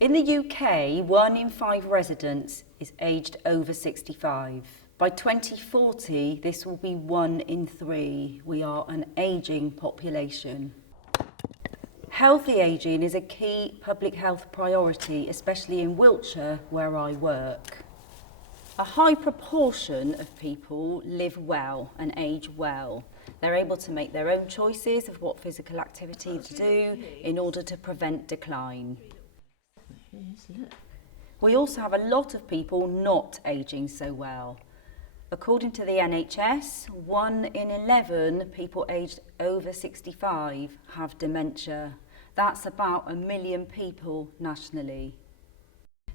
In the UK, 1 in 5 residents is aged over 65. By 2040, this will be 1 in 3. We are an ageing population. Healthy ageing is a key public health priority, especially in Wiltshire, where I work. A high proportion of people live well and age well. They're able to make their own choices of what physical activity to do in order to prevent decline. We also have a lot of people not ageing so well. According to the NHS, 1 in 11 people aged over 65 have dementia. That's about 1 million people nationally.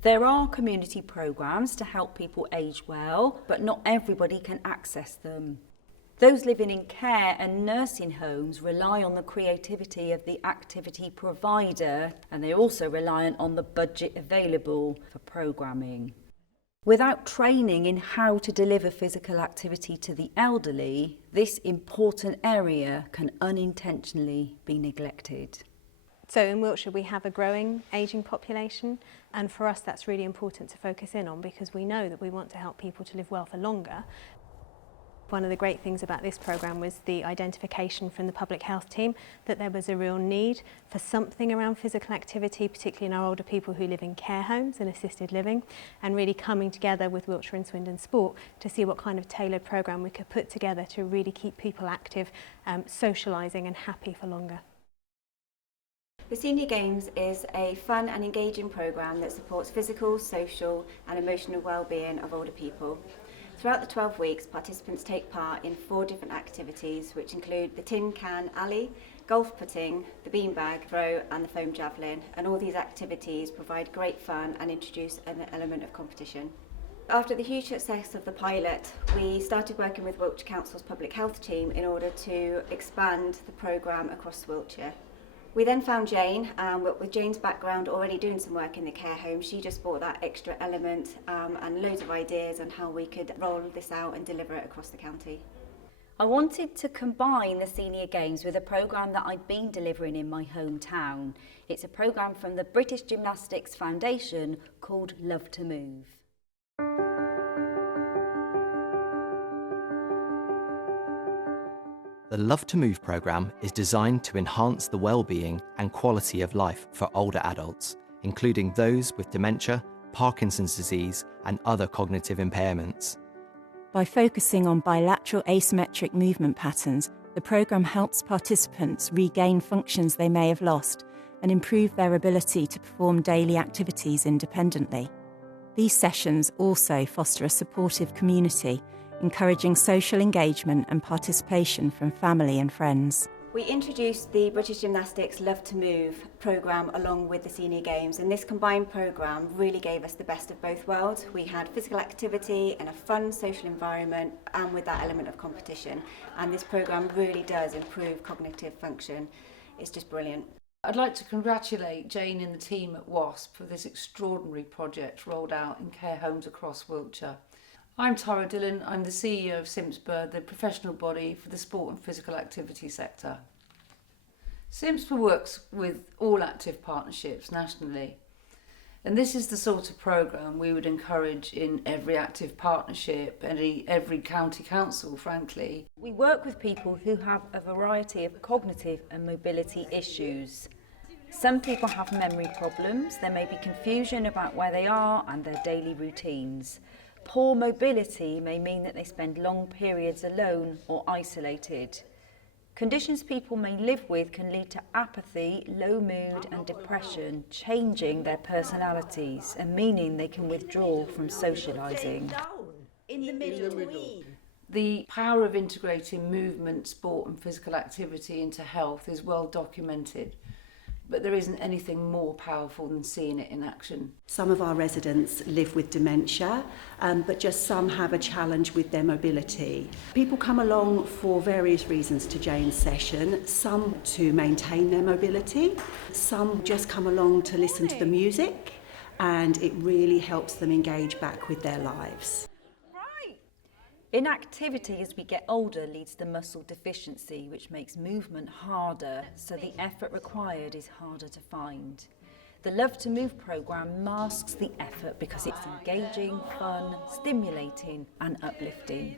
There are community programmes to help people age well, but not everybody can access them. Those living in care and nursing homes rely on the creativity of the activity provider, and they're also reliant on the budget available for programming. Without training in how to deliver physical activity to the elderly, this important area can unintentionally be neglected. So in Wiltshire we have a growing ageing population, and for us that's really important to focus in on because we know that we want to help people to live well for longer. One of the great things about this programme was the identification from the public health team that there was a real need for something around physical activity, particularly in our older people who live in care homes and assisted living, and really coming together with Wiltshire and Swindon Sport to see what kind of tailored programme we could put together to really keep people active, socialising and happy for longer. The Senior Games is a fun and engaging programme that supports physical, social and emotional well-being of older people. Throughout the 12 weeks, participants take part in 4 different activities, which include the tin can alley, golf putting, the beanbag throw and the foam javelin. And all these activities provide great fun and introduce an element of competition. After the huge success of the pilot, we started working with Wiltshire Council's public health team in order to expand the programme across Wiltshire. We then found Jane, with Jane's background already doing some work in the care home. She just brought that extra element and loads of ideas on how we could roll this out and deliver it across the county. I wanted to combine the Senior Games with a programme that I'd been delivering in my hometown. It's a programme from the British Gymnastics Foundation called Love to Move. The Love to Move programme is designed to enhance the well-being and quality of life for older adults, including those with dementia, Parkinson's disease and other cognitive impairments. By focusing on bilateral asymmetric movement patterns, the programme helps participants regain functions they may have lost and improve their ability to perform daily activities independently. These sessions also foster a supportive community, encouraging social engagement and participation from family and friends. We introduced the British Gymnastics Love to Move programme along with the Senior Games, and this combined programme really gave us the best of both worlds. We had physical activity and a fun social environment, and with that element of competition, and this programme really does improve cognitive function. It's just brilliant. I'd like to congratulate Jane and the team at WASP for this extraordinary project rolled out in care homes across Wiltshire. I'm Tara Dillon, I'm the CEO of CIMSPA, the professional body for the sport and physical activity sector. CIMSPA works with all active partnerships nationally, and this is the sort of programme we would encourage in every active partnership, every county council, frankly. We work with people who have a variety of cognitive and mobility issues. Some people have memory problems, there may be confusion about where they are and their daily routines. Poor mobility may mean that they spend long periods alone or isolated. Conditions people may live with can lead to apathy, low mood and depression, changing their personalities and meaning they can withdraw from socialising. The power of integrating movement, sport and physical activity into health is well documented. But there isn't anything more powerful than seeing it in action. Some of our residents live with dementia, but just some have a challenge with their mobility. People come along for various reasons to Jane's session, some to maintain their mobility, some just come along to listen to the music, and it really helps them engage back with their lives. Inactivity as we get older leads to muscle deficiency, which makes movement harder, so the effort required is harder to find. The Love to Move programme masks the effort because it's engaging, fun, stimulating and uplifting.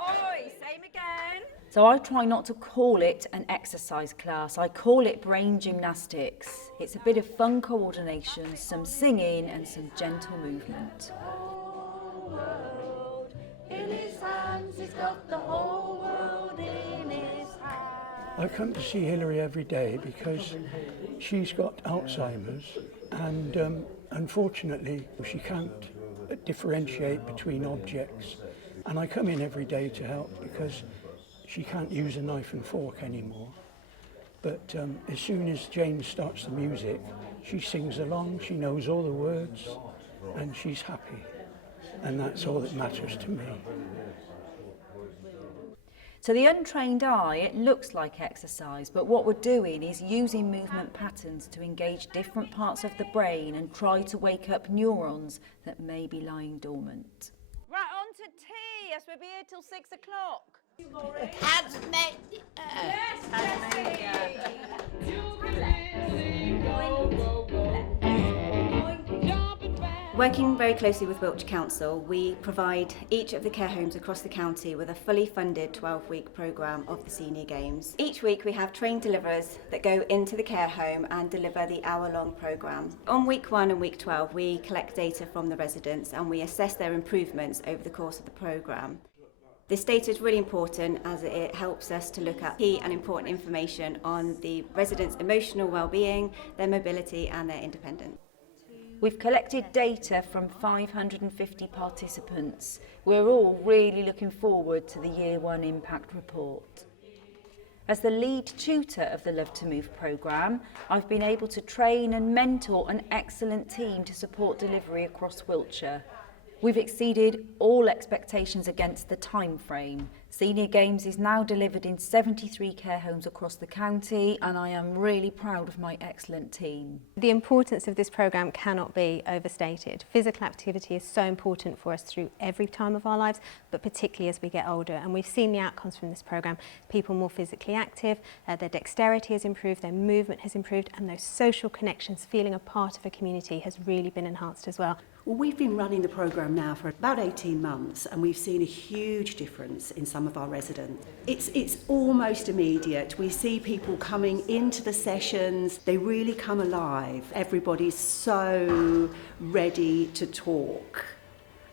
Oi, same again. So I try not to call it an exercise class, I call it brain gymnastics. It's a bit of fun coordination, some singing and some gentle movement. In his hands, he's got the whole world in his hands. I come to see Hilary every day because she's got Alzheimer's and unfortunately she can't differentiate between objects, and I come in every day to help because she can't use a knife and fork anymore. But as soon as Jane starts the music, she sings along, she knows all the words and she's happy, and that's all that matters to me. To the untrained eye, it looks like exercise, but what we're doing is using movement patterns to engage different parts of the brain and try to wake up neurons that may be lying dormant. Right, on to tea, yes, we'll be here till 6 o'clock. Working very closely with Wiltshire Council, we provide each of the care homes across the county with a fully funded 12-week programme of the Senior Games. Each week we have trained deliverers that go into the care home and deliver the hour-long programme. On week 1 and week 12 we collect data from the residents and we assess their improvements over the course of the programme. This data is really important as it helps us to look at key and important information on the residents' emotional well-being, their mobility and their independence. We've collected data from 550 participants. We're all really looking forward to the Year 1 Impact Report. As the lead tutor of the Love to Move programme, I've been able to train and mentor an excellent team to support delivery across Wiltshire. We've exceeded all expectations against the time frame. Senior Games is now delivered in 73 care homes across the county, and I am really proud of my excellent team. The importance of this programme cannot be overstated. Physical activity is so important for us through every time of our lives, but particularly as we get older. And we've seen the outcomes from this programme. People more physically active, their dexterity has improved, their movement has improved, and those social connections, feeling a part of a community, has really been enhanced as well. Well, we've been running the programme now for about 18 months and we've seen a huge difference in some of our residents. It's almost immediate. We see people coming into the sessions, they really come alive. Everybody's so ready to talk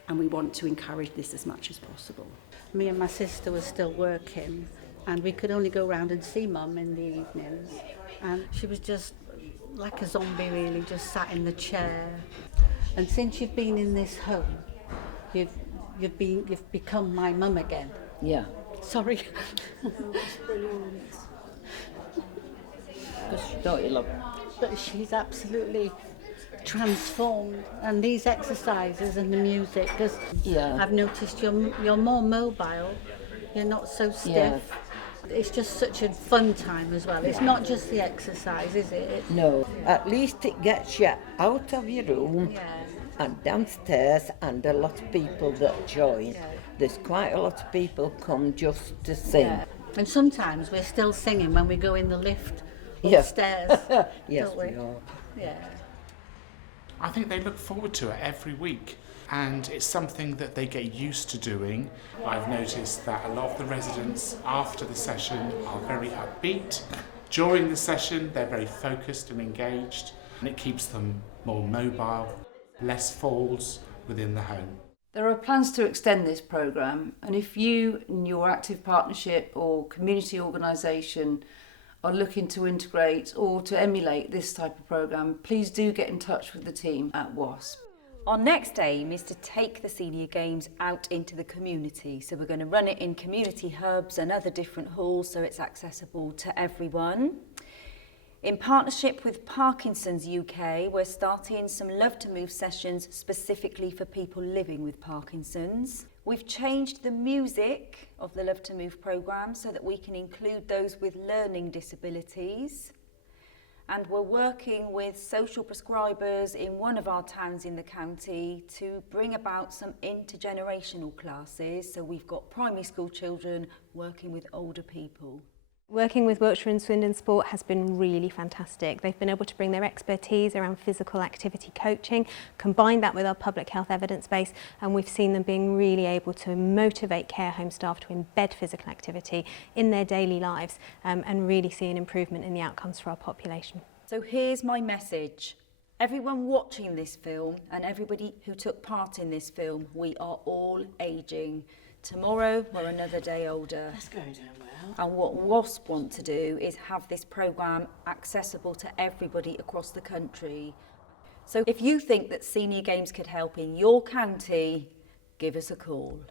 and we want to encourage this as much as possible. Me and my sister were still working and we could only go round and see Mum in the evenings, and she was just like a zombie really, just sat in the chair. And since you've been in this home, you've become my mum again. Yeah. Sorry. Don't you love? But she's absolutely transformed, and these exercises and the music, because I've noticed you're more mobile, you're not so stiff. Yeah. It's just such a fun time as well. It's not just the exercise, is it? No, at least it gets you out of your room and downstairs, and a lot of people that join. There's quite a lot of people come just to sing. Yeah. And sometimes we're still singing when we go in the lift upstairs. Yes, don't we? are. Yeah. I think they look forward to it every week, and it's something that they get used to doing. I've noticed that a lot of the residents after the session are very upbeat. During the session, they're very focused and engaged, and it keeps them more mobile, less falls within the home. There are plans to extend this programme, and if you and your active partnership or community organisation are looking to integrate or to emulate this type of programme, please do get in touch with the team at WASP. Our next aim is to take the Senior Games out into the community. So we're going to run it in community hubs and other different halls so it's accessible to everyone. In partnership with Parkinson's UK, we're starting some Love to Move sessions specifically for people living with Parkinson's. We've changed the music of the Love to Move programme so that we can include those with learning disabilities. And we're working with social prescribers in one of our towns in the county to bring about some intergenerational classes. So we've got primary school children working with older people. Working with Wiltshire and Swindon Sport has been really fantastic. They've been able to bring their expertise around physical activity coaching, combine that with our public health evidence base, and we've seen them being really able to motivate care home staff to embed physical activity in their daily lives and really see an improvement in the outcomes for our population. So here's my message. Everyone watching this film and everybody who took part in this film, we are all ageing. Tomorrow, we're another day older. That's going down well. And what WASP want to do is have this programme accessible to everybody across the country. So if you think that Senior Games could help in your county, give us a call.